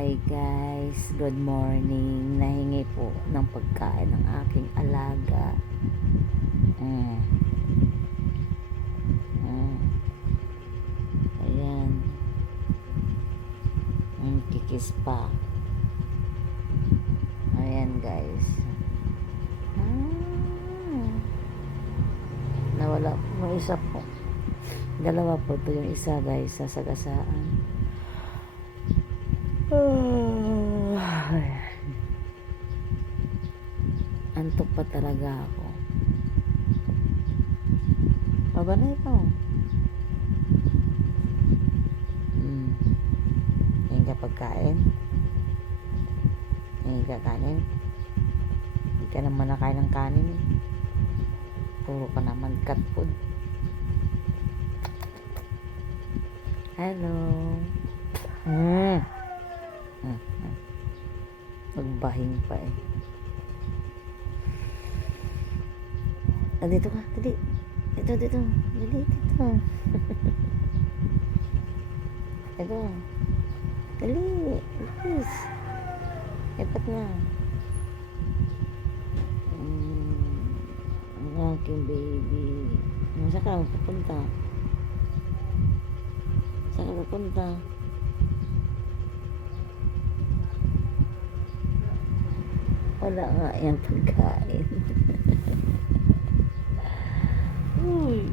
Hi guys, good morning. Nahingi po ng pagkain ng aking alaga. Mm. Mm. Ayan. Kikis pa. Ayan guys. Nawala po isa po. Dalawa po ito yung isa guys, sa sagasaan. Antok pa talaga ako. Baba na ikaw. Ngayon ka pagkain. Ngayon ka kanin. Hindi ka naman nakain ng kanin. Puro ka naman cat food. Hello. Magbahing pa eh. Dito ka, dali. Dito. Dali, dito. Ito. Dali. Please. Dapat na. Ang aking baby. Saan ka pupunta? Saan ka pupunta? Wala nga yung pagkain. Uy.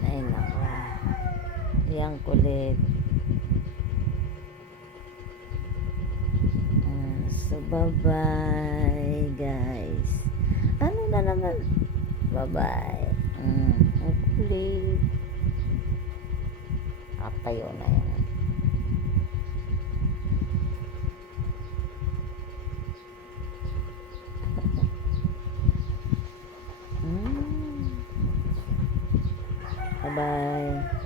Ay naka. Yang kulit. So bye guys. Ano na naman? Bye. Ang kulit. Atayo na yan. Bye-bye.